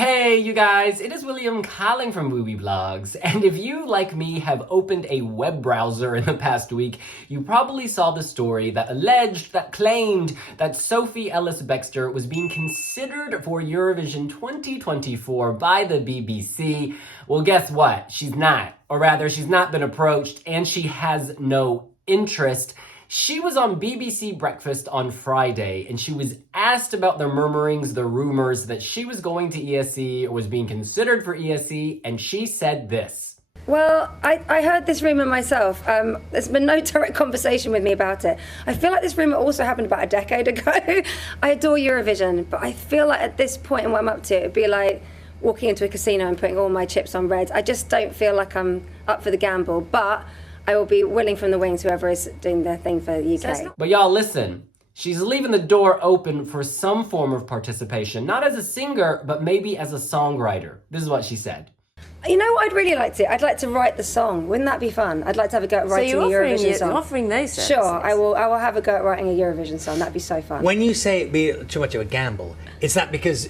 Hey you guys, it is William calling from Wiwibloggs, and if you, like me, have opened a web browser in the past week, you probably saw the story that claimed that Sophie Ellis-Bextor was being considered for Eurovision 2024 by the BBC. Well, guess what? She's not. Or rather, she's not been approached, and she has no interest. She was on BBC Breakfast on Friday, and she was asked about the murmurings, the rumors that she was going to ESC or was being considered for ESC, and she said this. Well, I heard this rumour myself. There's been no direct conversation with me about it. I feel like this rumour also happened about a decade ago. I adore Eurovision, but I feel like at this point in what I'm up to, it'd be like walking into a casino and putting all my chips on red. I just don't feel like I'm up for the gamble, but I will be willing from the wings, whoever is doing their thing for the UK. But y'all listen, she's leaving the door open for some form of participation, not as a singer, but maybe as a songwriter. This is what she said. You know what I'd really like to? I'd like to write the song. Wouldn't that be fun? I'd like to have a go at writing a Eurovision song. You're offering those services? Sure, I will have a go at writing a Eurovision song. That'd be so fun. When you say it'd be too much of a gamble, is that because,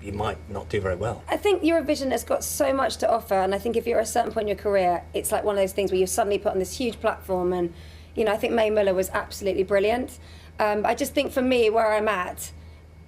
you might not do very well? I think Eurovision has got so much to offer, and I think if you're at a certain point in your career, it's like one of those things where you're suddenly put on this huge platform, and I think Mae Muller was absolutely brilliant. I just think for me, where I'm at,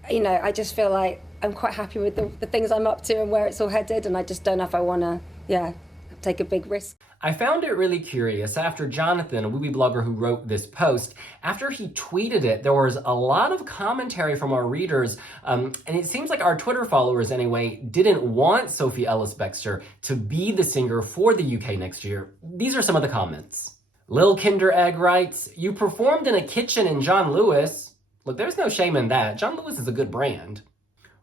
I just feel like I'm quite happy with the things I'm up to and where it's all headed, and I just don't know if I want to, take a big risk. I found it really curious after Jonathan, a Wiwiblogger who wrote this post, after he tweeted it, there was a lot of commentary from our readers, and it seems like our Twitter followers anyway didn't want Sophie Ellis-Bextor to be the singer for the UK next year. These are some of the comments. Lil Kinder Egg writes, "You performed in a kitchen in John Lewis." Look, there's no shame in that. John Lewis is a good brand.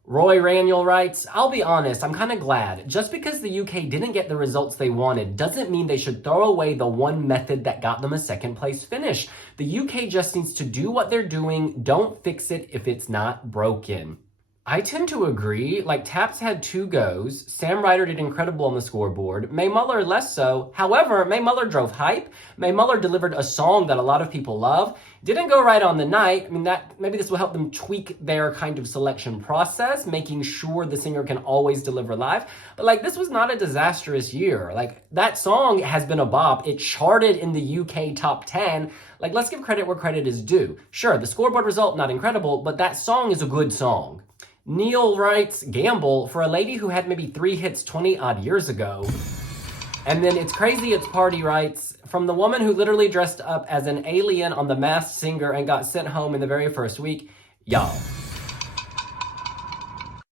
Roy Raniel writes, "I'll be honest, I'm kind of glad. Just because the UK didn't get the results they wanted doesn't mean they should throw away the one method that got them a second place finish. The UK just needs to do what they're doing. Don't fix it if it's not broken." I tend to agree. Taps had 2 goes. Sam Ryder did incredible on the scoreboard. Mae Muller less so. However, Mae Muller drove hype. Mae Muller delivered a song that a lot of people love. Didn't go right on the night. Maybe this will help them tweak their kind of selection process, making sure the singer can always deliver live. But this was not a disastrous year. That song has been a bop. It charted in the UK top 10. Let's give credit where credit is due. Sure, the scoreboard result, not incredible, but that song is a good song. Neil writes, "Gamble for a lady who had maybe 3 hits 20 odd years ago." And then It's Crazy It's Party writes, "From the woman who literally dressed up as an alien on The Masked Singer and got sent home in the very first week, y'all."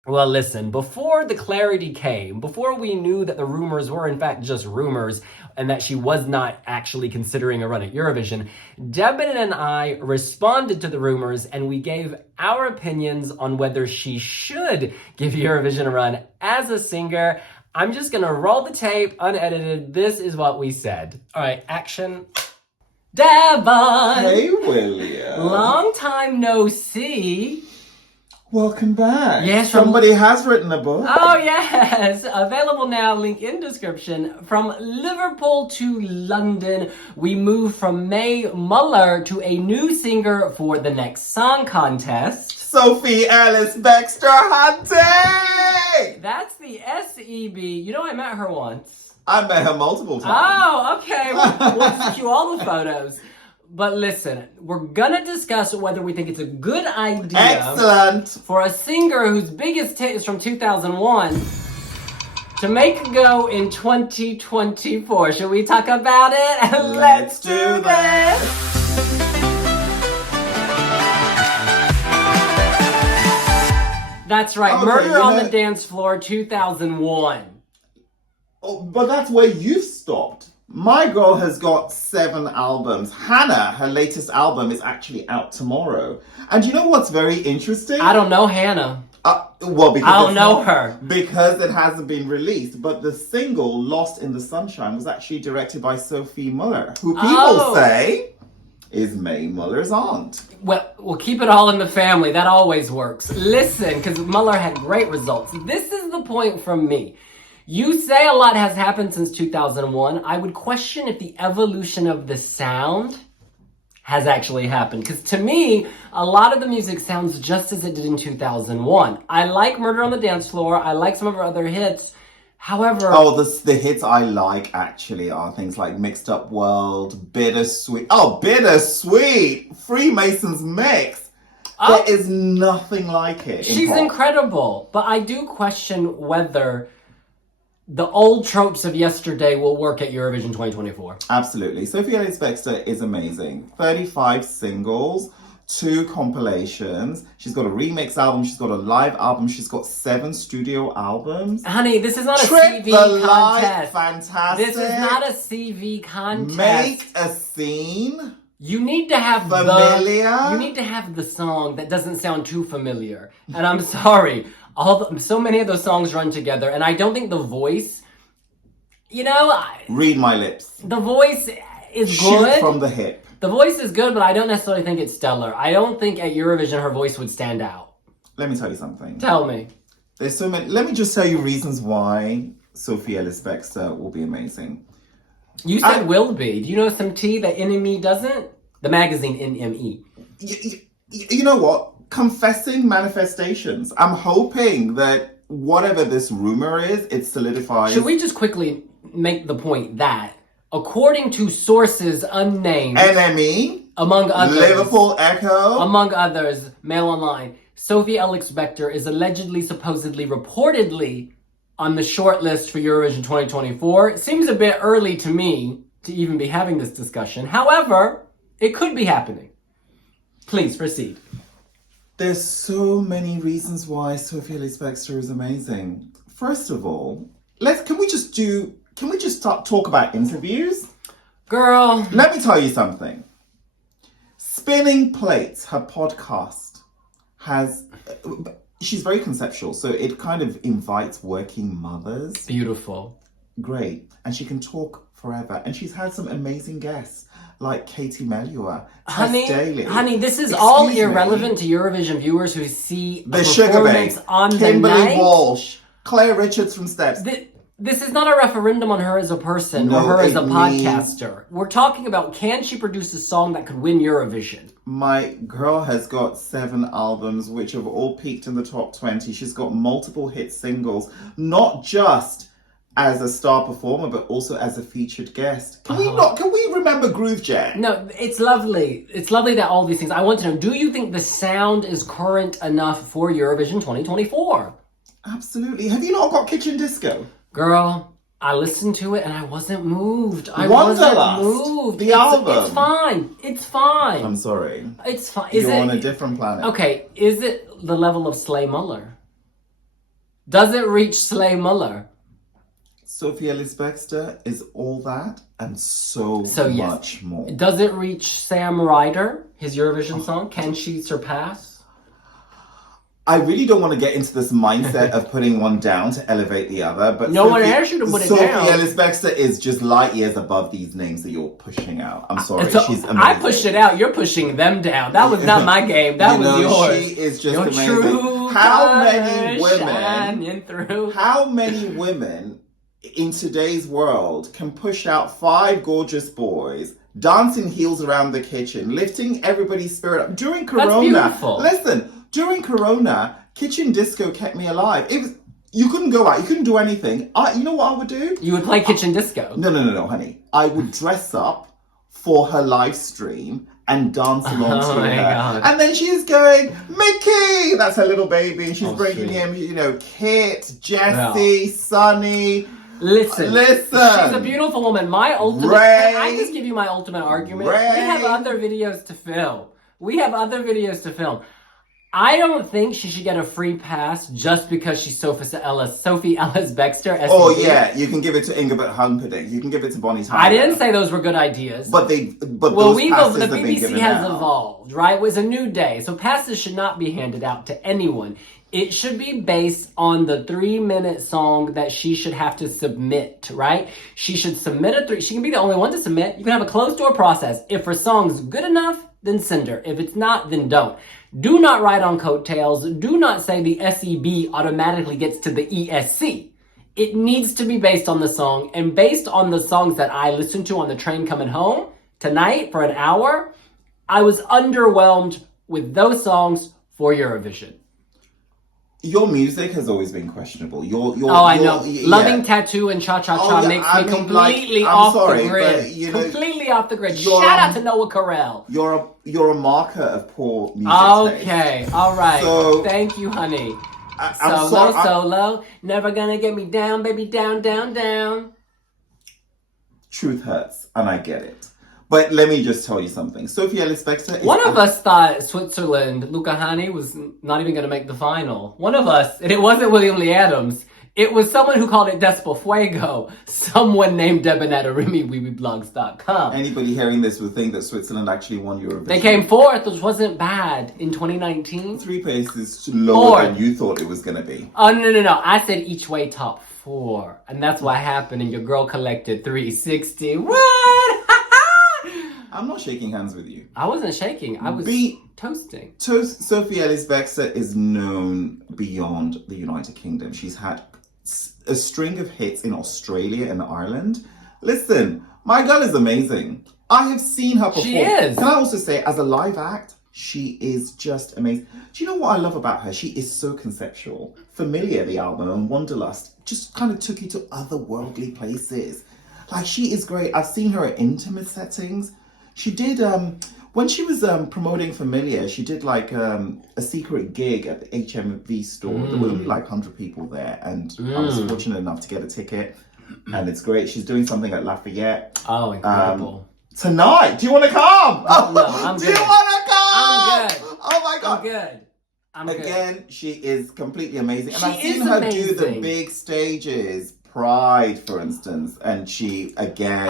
Well, listen, before the clarity came, before we knew that the rumors were in fact just rumors and that she was not actually considering a run at Eurovision, Debin and I responded to the rumors and we gave our opinions on whether she should give Eurovision a run as a singer. I'm just gonna roll the tape, unedited. This is what we said. All right, action. Devon! Hey, William. Long time no see. Welcome back. Yes, somebody has written a book. Oh yes, available now, link in description. From Liverpool to London, we move from Mae Muller to a new singer for the next song contest. Sophie Ellis-Bextor Hunting! That's the SEB. I met her once. I met her multiple times. Oh, okay. We'll cue all the photos. But listen, we're gonna discuss whether we think it's a good idea. Excellent. For a singer whose biggest hit is from 2001 to make a go in 2024. Should we talk about it? Let's do this. That's right, Okay, Murder on the Dance Floor 2001. Oh, but that's where you've stopped. My girl has got 7 albums. Hannah, her latest album, is actually out tomorrow. And you know what's very interesting? I don't know Hannah. Because I don't know her. Because it hasn't been released. But the single, Lost in the Sunshine, was actually directed by Sophie Muller, who people say is Mae Muller's aunt. Well, we'll keep it all in the family. That always works. Listen, because Muller had great results. This is the point from me. You say a lot has happened since 2001. I would question if the evolution of the sound has actually happened. Because to me, a lot of the music sounds just as it did in 2001. I like Murder on the Dance Floor. I like some of her other hits. However... Oh, the hits I like, actually, are things like Mixed Up World, Bittersweet. Oh, Bittersweet! Freemasons Mix! Oh, there is nothing like it. She's incredible. But I do question whether the old tropes of yesterday will work at Eurovision 2024. Absolutely. Sophie Ellis-Bextor is amazing. 35 singles, 2 compilations. She's got a remix album. She's got a live album. She's got 7 studio albums. Honey, this is not a Trip CV the Light, contest. fantastic. This is not a CV contest. Make a scene. You need to have familiar. You need to have the song that doesn't sound too familiar. And I'm sorry. So many of those songs run together, and I don't think the voice, read my lips. The voice is Shoot good. from the hip. The voice is good, but I don't necessarily think it's stellar. I don't think at Eurovision her voice would stand out. Let me tell you something. Tell me. There's so many. Let me just tell you reasons why Sophie Ellis-Bextor will be amazing. You said will be. Do you know some tea that NME doesn't? The magazine NME. You know what? Confessing manifestations. I'm hoping that whatever this rumor is, it solidifies. Should we just quickly make the point that, according to sources unnamed, NME, among others, Liverpool Echo, among others, Mail Online, Sophie Ellis-Bextor is allegedly, supposedly, reportedly on the short list for Eurovision 2024. It seems a bit early to me to even be having this discussion. However, it could be happening. Please proceed. There's so many reasons why Sophie Ellis-Bextor is amazing. First of all, can we just talk about interviews? Girl. Let me tell you something. Spinning Plates, her podcast, she's very conceptual, so it kind of invites working mothers. Beautiful. Great. And she can talk forever. And she's had some amazing guests, like Katie Melua, Tess Daly. Honey, this is all irrelevant to Eurovision viewers who see the Sugar Babe, on Kimberly the night. Walsh, Claire Richards from Steps. This is not a referendum on her as a person or her as a podcaster. We're talking about, can she produce a song that could win Eurovision? My girl has got 7 albums, which have all peaked in the top 20. She's got multiple hit singles, not just as a star performer, but also as a featured guest. Can we remember Groove Jet? No, it's lovely. It's lovely that all these things. I want to know, do you think the sound is current enough for Eurovision 2024? Absolutely. Have you not got Kitchen Disco? Girl, I listened to it and I wasn't moved. The album. It's fine. It's fine. I'm sorry. It's fine. You're on a different planet. Okay, is it the level of Slay Muller? Does it reach Slay Muller? Sophie Ellis-Bextor is all that and so much more. Does it reach Sam Ryder, his Eurovision song? Can she surpass? I really don't want to get into this mindset of putting one down to elevate the other, but no one asked you to put it down. Sophie Ellis-Bextor is just light years above these names that you're pushing out. I'm sorry, she's amazing. I pushed it out. You're pushing them down. That was not my game. That was yours. She is just Your amazing. True How many women in today's world can push out 5 gorgeous boys, dancing heels around the kitchen, lifting everybody's spirit up during Corona? That's beautiful. Listen. During Corona, Kitchen Disco kept me alive. You couldn't go out. You couldn't do anything. You know what I would do? You would play Kitchen Disco. No, honey. I would dress up for her live stream and dance along to her. God. And then she's going, Mickey! That's her little baby. And she's bringing him, Kit, Jessie, Sonny. Listen. She's a beautiful woman. My ultimate... Can I just give you my ultimate argument? We have other videos to film. I don't think she should get a free pass just because she's Sophie Ellis-Bextor. Oh yeah, you can give it to Ingeborg Humperdinck. You can give it to Bonnie Tyler. I didn't say those were good ideas. The BBC has evolved, right? It was a new day, so passes should not be handed out to anyone. It should be based on the 3-minute song that she should have to submit, right? She should submit she can be the only one to submit. You can have a closed door process. If her song's good enough, then send her. If it's not, then don't. Do not ride on coattails. Do not say the SEB automatically gets to the ESC. It needs to be based on the song, and based on the songs that I listened to on the train coming home tonight for an hour, I was underwhelmed with those songs for Eurovision. Your music has always been questionable. I know. Loving Tattoo and Cha Cha Cha makes me completely off the grid. Completely off the grid. Shout out to Noah Carell. You're a marker of poor music Okay, all right. So, thank you, honey. Solo. Never gonna get me down, baby, down, down, down. Truth hurts, and I get it. But let me just tell you something. Sophie Ellis-Bextor is... One of us thought Switzerland, Luca Hani, was not even going to make the final. One of us, and it wasn't William Lee Adams. It was someone who called it Despo Fuego. Someone named Debonair Remy, Wiwibloggs.com. Anybody hearing this would think that Switzerland actually won Eurovision. They came fourth, which wasn't bad in 2019. 3 places lower than you thought it was going to be. Oh, no. I said each way top 4. And that's what happened, and your girl collected 360. What? I'm not shaking hands with you. I wasn't shaking. I was toasting. Sophie Ellis-Bextor is known beyond the United Kingdom. She's had a string of hits in Australia and Ireland. Listen, my girl is amazing. I have seen her perform. She is. Can I also say, as a live act, she is just amazing. Do you know what I love about her? She is so conceptual. Familiar, the album, and Wanderlust just kind of took you to otherworldly places. Like, she is great. I've seen her at intimate settings. She did, when she was promoting Familiar, she did like a secret gig at the HMV store. There were only like 100 people there, and I was fortunate enough to get a ticket, and it's great. She's doing something at Lafayette. Oh, incredible. Tonight. Do you want to come? No, I'm good. Do you want to come? I'm good. Oh my God. I'm good. Again, she is completely amazing. And I've She seen is her amazing. do the big stages, Pride, for instance, and she, again...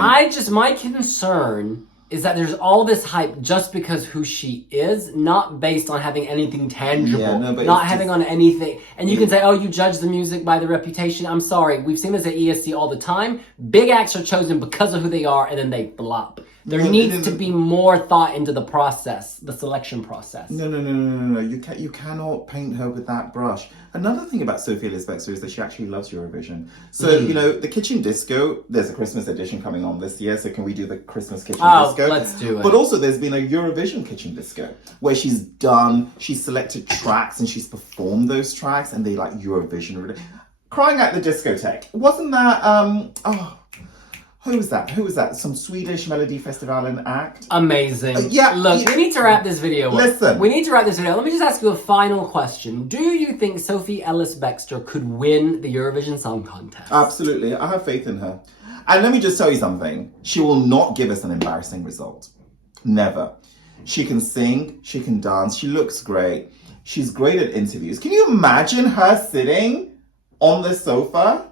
My concern is that there's all this hype just because who she is, not based on having anything tangible, not having on anything. And you can say, oh, you judge the music by the reputation. I'm sorry. We've seen this at ESC all the time. Big acts are chosen because of who they are, and then they flop. There needs to be more thought into the process, the selection process. No. You cannot paint her with that brush. Another thing about Sophie Ellis-Bextor is that she actually loves Eurovision. So, the Kitchen Disco, there's a Christmas edition coming on this year, so can we do the Christmas Kitchen Disco? Let's do it. But also there's been a Eurovision Kitchen Disco, where she's selected tracks and she's performed those tracks, and they like Eurovision. Crying at the Discotheque. Wasn't that, Who was that? Some Swedish Melody Festivalen act? Amazing. We need to wrap this video up. Listen. We need to wrap this video. Let me just ask you a final question. Do you think Sophie Ellis-Bextor could win the Eurovision Song Contest? Absolutely. I have faith in her. And let me just tell you something. She will not give us an embarrassing result. Never. She can sing. She can dance. She looks great. She's great at interviews. Can you imagine her sitting on the sofa?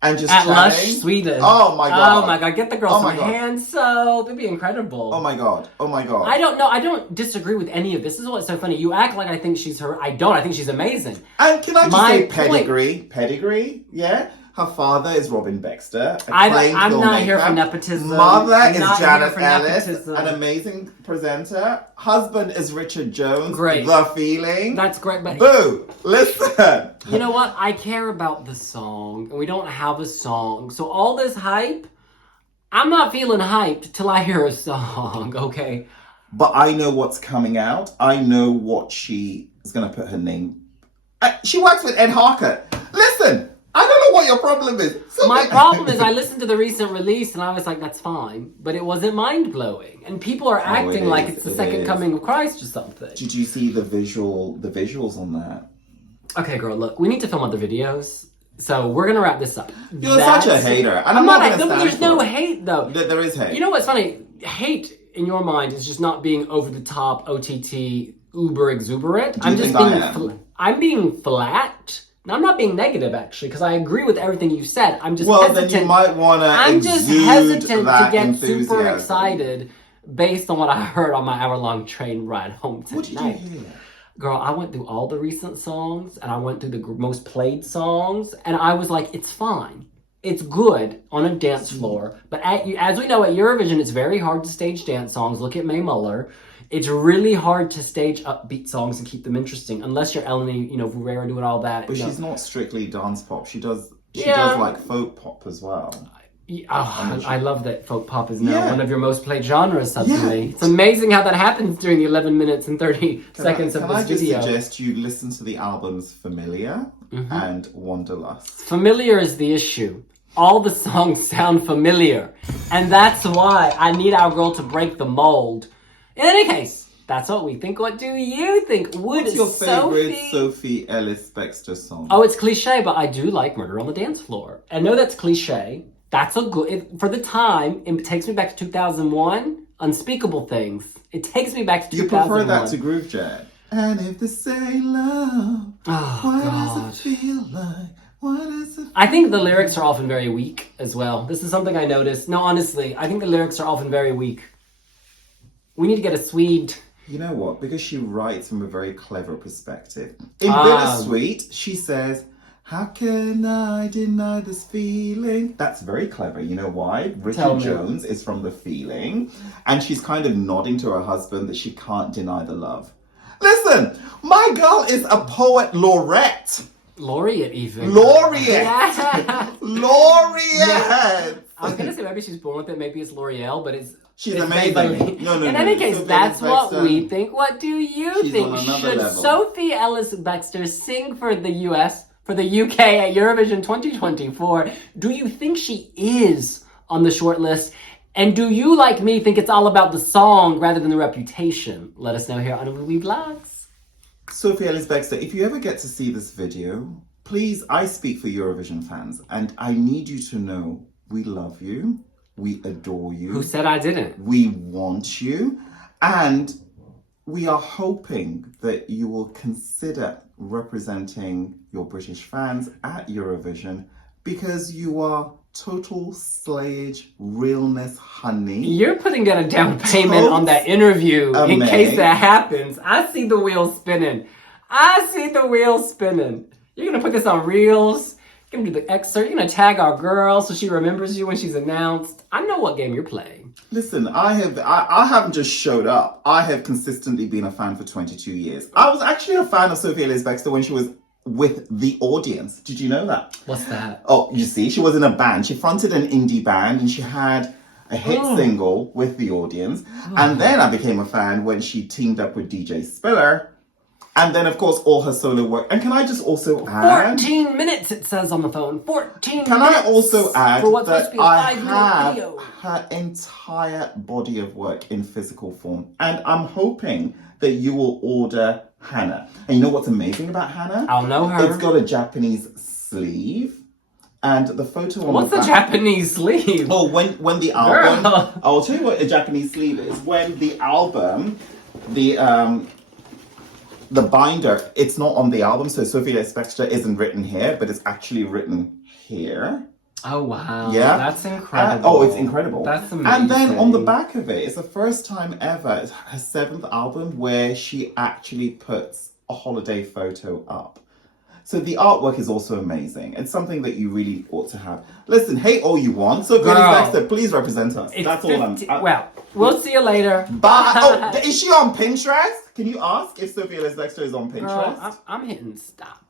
And just at chatting? Lush, Sweden. Oh my God. Oh my God. Get the girl some hand soap. It'd be incredible. Oh my God. I don't know. I don't disagree with any of this. This is what's so funny. You act like I think she's her. I don't. I think she's amazing. And can I just say pedigree? Yeah? Her father is Robin Bextor. I'm not here for nepotism. Mother is Janet Ellis, an amazing presenter. Husband is Richard Jones. Great. The Feeling. That's great. But boo! Listen. You know what? I care about the song, and we don't have a song. So all this hype, I'm not feeling hyped till I hear a song. Okay. But I know what's coming out. I know what she is going to put her name. She works with Ed Harker. Listen. I don't know what your problem is. My problem is I listened to the recent release and I was like, that's fine. But it wasn't mind-blowing. And people are acting like it's the second coming of Christ or something. Did you see the visuals on that? Okay, girl, look. We need to film other videos. So we're going to wrap this up. You're such a hater. And I'm not going to stand There's no hate, though. There is hate. You know what's funny? Hate, in your mind, is just not being over-the-top, OTT, uber exuberant. I'm being flat. I'm not being negative, actually, because I agree with everything you said. I'm just hesitant. Then you might want to I'm just hesitant to get enthusiasm. super excited based on what I heard on my hour-long train ride home tonight. What did you hear? Girl, I went through all the recent songs, and I went through the most played songs, and I was like, it's fine. It's good on a dance floor. But as we know, at Eurovision, it's very hard to stage dance songs. Look at Mae Muller. It's really hard to stage upbeat songs and keep them interesting, unless you're Eleni, Vurera doing all that. But she's not strictly dance pop. She does like folk pop as well. Oh, I love that folk pop is now Yeah. one of your most played genres suddenly. Yeah. It's amazing how that happens during the 11 minutes and 30 seconds of Can I this just video. suggest you listen to the albums Familiar and Wanderlust? Familiar is the issue. All the songs sound familiar. And that's why I need our girl to break the mold. In any case, that's what we think. What do you think? What's your favorite Sophie Ellis-Bextor song? Oh, it's cliche, but I do like Murder on the Dance Floor. I know that's cliche. That's a good... for the time, it takes me back to 2001. Unspeakable Things. It takes me back to 2001. You prefer that to Groove Jet? And if they say love, what does it feel like? What is it? I think the lyrics are often very weak as well. This is something I noticed. No, honestly, I think the lyrics are often very weak. We need to get a Swede. You know what? Because she writes from a very clever perspective. In Bittersweet, she says, how can I deny this feeling? That's very clever. You know why? Richard Jones is from The Feeling. And she's kind of nodding to her husband that she can't deny the love. Listen, my girl is a poet laureate. Laureate, even. Laureate! Yeah. Laureate! I was going to say maybe she's born with it. Maybe it's L'Oreal, but it's... She's it's amazing. No. In any case, Sophie that's what Ellis-Bextor, we think. What do you she's think? on another Should level. Sophie Ellis-Bextor sing for the US, for the UK at Eurovision 2024? Do you think she is on the short list? And do you, like me, think it's all about the song rather than the reputation? Let us know here on Wiwibloggs. Sophie Ellis-Bextor, if you ever get to see this video, please, I speak for Eurovision fans, and I need you to know we love you, we adore you. Who said I didn't? We want you, and we are hoping that you will consider representing your British fans at Eurovision because you are total slayage, realness, honey. You're putting down a down payment on that interview in case that happens. I see the wheels spinning. You're going to put this on Reels. You're going to do the excerpt. You're going to tag our girl so she remembers you when she's announced. I know what game you're playing. Listen, I haven't just showed up. I have consistently been a fan for 22 years. I was actually a fan of Sophie Ellis-Bextor when she was with The Audience. Did you know that? What's that? Oh, you see, she was in a band. She fronted an indie band and she had a hit single with The Audience. And then I became a fan when she teamed up with DJ Spiller. And then, of course, all her solo work. And can I just also add... 14 minutes, it says on the phone. 14 minutes. Can I also add for what's supposed to that be a I 5-minute have video. her entire body of work in physical form. And I'm hoping that you will order Hannah. And you know what's amazing about Hannah? I'll know her. It's got a Japanese sleeve. And the photo on What's the a back... Japanese sleeve? Oh, when the album... Girl. I'll tell you what a Japanese sleeve is. When the album, the binder, it's not on the album, so Sophie Ellis-Bextor isn't written here, but it's actually written here. Oh, wow. Yeah. That's incredible. It's incredible. That's amazing. And then on the back of it, it's the first time ever, it's her 7th album, where she actually puts a holiday photo up. So the artwork is also amazing. It's something that you really ought to have. Listen, hate all you want. Sophie Ellis-Bextor, please represent us. That's all I'm... Well, we'll see you later. Bye. Oh, is she on Pinterest? Can you ask if Sophie Ellis-Bextor is on Pinterest? Girl, I'm hitting stop.